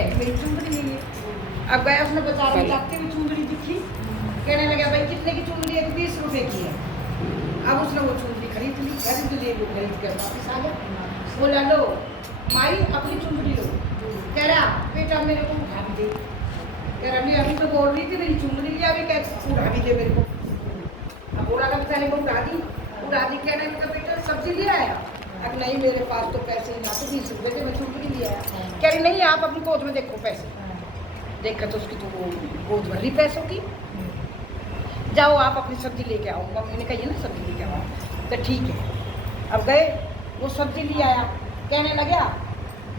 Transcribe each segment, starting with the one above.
कह मेरी चुंदड़ी नहीं है। अब गया उसने बेचारा जाते हुए चुंदड़ी दिखी, कहने लगा भाई कितने की चुंदड़ी है? 20 रुपए की है। अब उसने वो चुंदड़ी खरीद ली, खरीद ली, वो खरीद कर वापस आ गया। बोला लो माई अपनी चुंदड़ी लो। कह रहा बेटा मेरे को उठा भी दे। कह रहा मैं अभी तो बोल रही थी मेरी चुंदड़ी लिया, अभी कह उठा भी दे मेरे को। अब बोला था पहले वो उड़ा दी। कहने लगा बेटा सब्जी ले आया? अब नहीं मेरे पास तो पैसे नहीं, तो 20 रुपये थे, मैं चुंदड़ी ले आया। कह रही नहीं आप अपनी गोद में देखो पैसे। देखा तो उसकी तो वो गोद भर रही पैसों की। जाओ आप अपनी सब्जी लेके आओ। मम्मी ने कही ना सब्जी लेके आओ, तो ठीक है। अब गए, वो सब्जी ले आया। कहने लगा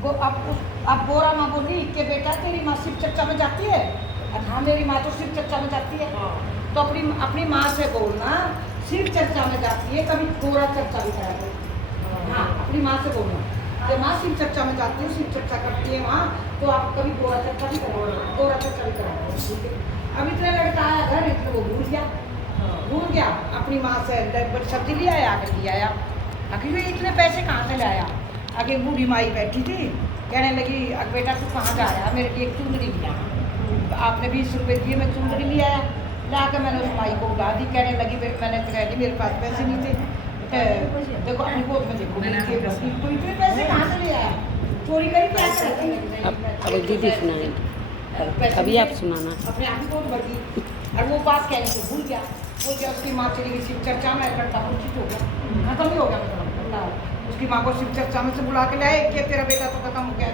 वो अब बोरा माँ बोली कि बेटा तेरी माँ शिव चर्चा में जाती है? हाँ मेरी माँ तो शिव चर्चा में जाती है। तो अपनी माँ से बोलना शिव चर्चा में जाती है, कभी गोरा चर्चा भी करा दो। हाँ अपनी माँ से बोलना कि माँ शिव चर्चा में जाती है, शिव चर्चा करती है माँ, तो आप कभी गोरा चर्चा भी करो, गोरा चर्चा भी करा दो। अब इतने लड़का आया घर, इतने वो भूल गया अपनी माँ से सब्जी ले आया, आकर ले आया। आखिर इतने पैसे कहाँ से लाया? आगे बूढ़ी माई बैठी थी, कहने लगी बेटा तू कहाँ जा रहा है? मेरे लिए एक चुंदड़ी लिया। आपने 20 रुपये दिए, मैं चुंदड़ी ले आया। ला कर मैंने उस माई को उड़ा दी। कहने लगी मैंने कह दी मेरे पास पैसे नहीं थे। देखो अपनी गोद में देखो तो इतने पैसे कहाँ से ले आया? चोरी करी पैसे। अब दीदी सुनाएंगे, अभी आप सुनाना। अपने आप ही गोद भर दी और वो बात कहने से भूल गया। वो क्या उसकी माँ चली गई शिव चर्चा में, लड़का कुछ हो गया, खत्म ही हो गया। मतलब उसकी माँ को शिव चर्चा में से बुला के लाए कि तेरा बेटा तो खत्म हो गया।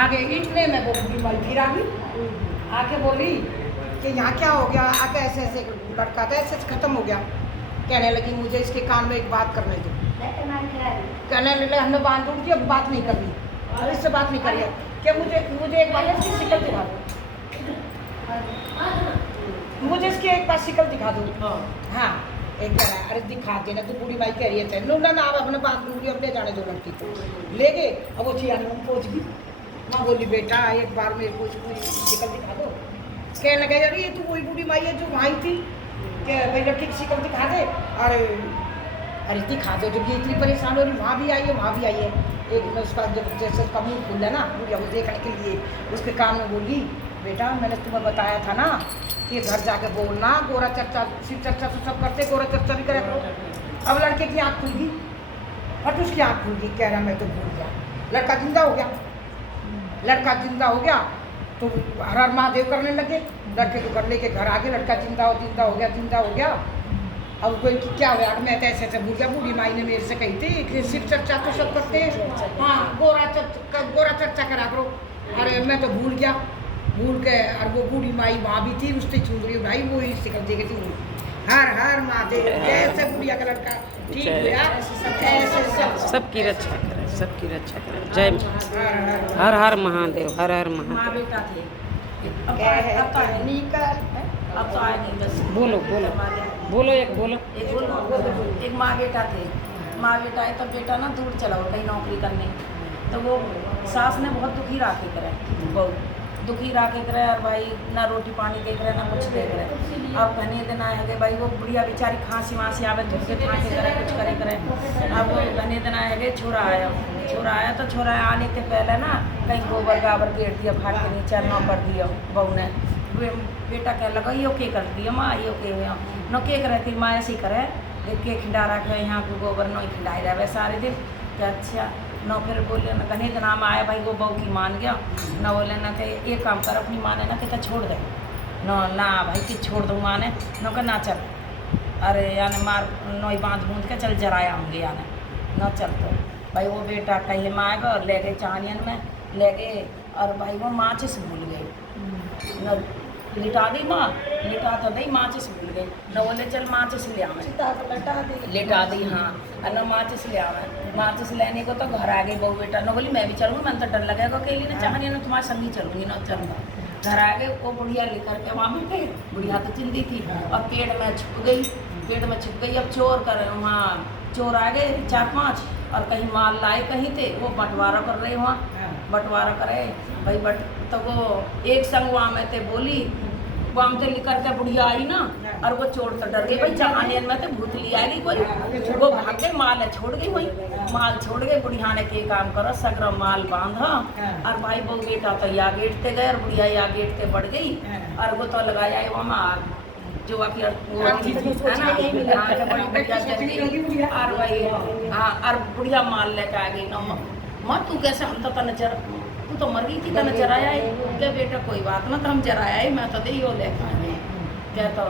आगे इतने में वो बूढ़ी माई फिर आ गई, आके बोली कि यहाँ क्या हो गया? आके ऐसे ऐसे लड़का था ऐसे खत्म हो गया। कहने लगी मुझे इसके कान में एक बात करने दो। कहने लगे हमने बांध दूँ कि अब बात नहीं करनी, अब इससे बात नहीं करिए कि मुझे एक बार इसकी शिकल दिखा दो, मुझे इसकी एक बार शिकल दिखा दो। हाँ एक कह रहा है अरे दिखा देना। तो बूढ़ी माई कह रही है लो ना आप अपने बात दूंगी, अब ले जाने दो लड़की को। ले गए। अब वो छियाने में पहुँच गई। माँ बोली बेटा एक बार मेरे को इसकी शिकल दिखा दो। कहने लगे अरे ये तो वही बूढ़ी माई है जो वहाँ थी कि भाई लड़की की शिकल दिखा दे। अरे दिखा दो, जब ये इतनी परेशान हो रही वहाँ भी आई है वहाँ भी आई है। एक में उसका जब जैसे उसका मुँह खुल है ना बुढ़िया को देखने के लिए, उसके कान में बोली बेटा मैंने तुम्हें बताया था ना कि घर जाके बोलना गोरा चर्चा शिव चर्चा तो सब करते, गोरा चर्चा भी करे। अब लड़के की आँख खुल गई, फट उसकी आँख खुल गई। कह रहा मैं तो भूल गया। लड़का जिंदा हो गया। लड़का जिंदा हो गया तो हर हर महादेव करने लगे। लड़के को घर लेके घर आ गए। लड़का जिंदा हो गया। अब कोई क्या हुआ? मैं तो ऐसे भूल गया। बूढ़ी माई ने मेरे से कही थी कि शिव चर्चा तो सब करते हैं, हाँ गोरा चर्चा करा करो। अरे मैं तो भूल गया। भूल के और वो बूढ़ी माई वहाँ भी थी, उसने चुंदड़ी उठाई, वो ही शिकल दे गई थी। हर हर महादेव, जैसे बुढ़िया का लड़का ठीक हुआ ऐसे सबकी रक्षा करे, सबकी रक्षा करे। जय हर हर महादेव, हर हर महादेव। बेटा थे, अब तो आए नहीं बस। बोलो बोलो बोलो एक बोलो। एक माँ बेटा थे। माँ बेटा है, तब बेटा ना दूर चला हो कहीं नौकरी करने। तो वो सास ने बहुत दुखी राखे करे, बहुत दुखी राखे करे। और भाई ना रोटी पानी देख रहे ना कुछ देख रहे। अब घने दिन आए गए भाई, वो बुढ़िया बेचारी खांसी वांसी आवे तो उसके खांसी करे कुछ करे। अब वो घने दिन आए गए, छोरा आया तो छोरा आने के पहले ना कहीं गोबर गाबर गेर दिया, भाग के नीचे न कर दिया बहू ने। बेटा कह लगा यो के कर दिया माँ, यो के हुआ न के करे थी माँ ऐसी करे के खिंडा रखे यहाँ को गोबर न खिंडाई रहे सारे दिन। क्या अच्छा न फिर बोले न कहीं तो नाम आया भाई वो बहू की मान गया। न बोले न कि एक काम कर अपनी माँ ने ना कहता छोड़ दे ना भाई कि छोड़ दो माँ ने न कहा ना चल। अरे यानी मार नोई बांध बूंद के चल जराया होंगे यानी न चल। तो भाई वो बेटा कहीं माँ आएगा और ले गए चानियन में ले गए। और भाई वो माचिस भूल गई न लिटा दी माँ, लिटा तो दी माचिस भूल गई। न बोले चल माचिस ले आवे, लिटा दी हाँ। और न माचिस ले आवे, माचिस लेने को तो घर आ गई बहू बेटा। न बोली मैं भी चलूँगी, मैंने तो डर लगेगा अकेली ना चाहनी ना तुम्हारे संग ही चलूँगी न चलूँगा। घर आ गए वो बुढ़िया लेकर के वहाँ बैठे। बुढ़िया तो चिंती थी और पेड़ में छुप गई। अब चोर कर वहाँ चोर आ गए 4-5 और कहीं माल लाए कहीं थे, वो बंटवारा कर रहे वहाँ बंटवारा करे भाई। तो वो एक संग वहाँ में थे बोली वो हम तो लेकर के बुढ़िया आई ना और वो चोर तो डर गई भाई जहानियन में तो भूत ली आएगी कोई वो भाग के माल छोड़ गई वही माल छोड़ गई बुढ़िया ने के काम करो सगरा माल बांधा और भाई बहू बेटा तो या गेट ते गए और बुढ़िया या गेट ते बढ़ गई और वो तो लगाया वहाँ आग जो आपकी है ना और भाई हाँ और बुढ़िया माल लेके आ गई ना मत तू कैसे हम तो नजर तू तो मर गई थी तो जराया है क्या बेटा कोई बात ना तो हम जराया है मैं तो दे यो लेके आए क्या तो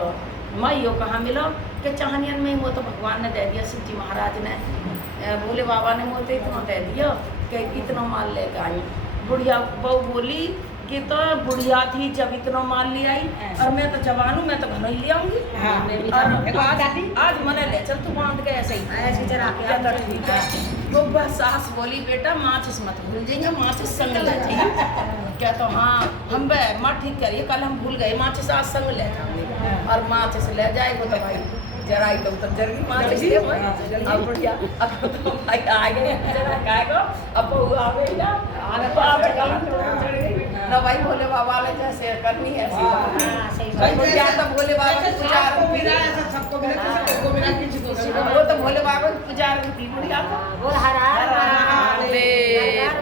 मैं यो कहाँ मिला कि चाहनियन में वो तो भगवान ने दे दिया शिव जी महाराज ने भोले बाबा ने मुझे इतना दे दिया कि इतना माल लेके आई बुढ़िया बहू बोली कि तो बुढ़िया थी जब इतना माल ले आई और मैं तो जवान हूँ मैं तो घर ही ले आऊंगी आज मैंने ले चल तू बांध के ऐसे ही तो बस सास बोली बेटा माचिस मत भूल जाएंगे माचिस संग ले जाइए क्या तो हाँ हम माँ ठीक करिए कल हम भूल गए माचिस आज संग ले जाएंगे और माचिस ले जाएगा तो भाई जराई तो जर की माचिस अब बुढ़िया अब तो भाई आ गए जरा खाएगा अब वो आ गई ना ना भाई भोले बाबा ने जैसे करनी है भाई बुढ़िया तो भोले बाबा वो तो भोले बाबा पुजार की बुढ़िया बोल हर हर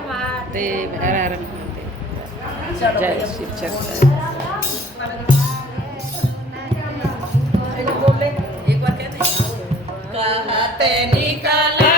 महादेव हर हर महादेव जय शिव चक्र एक बार कहते कहते निकला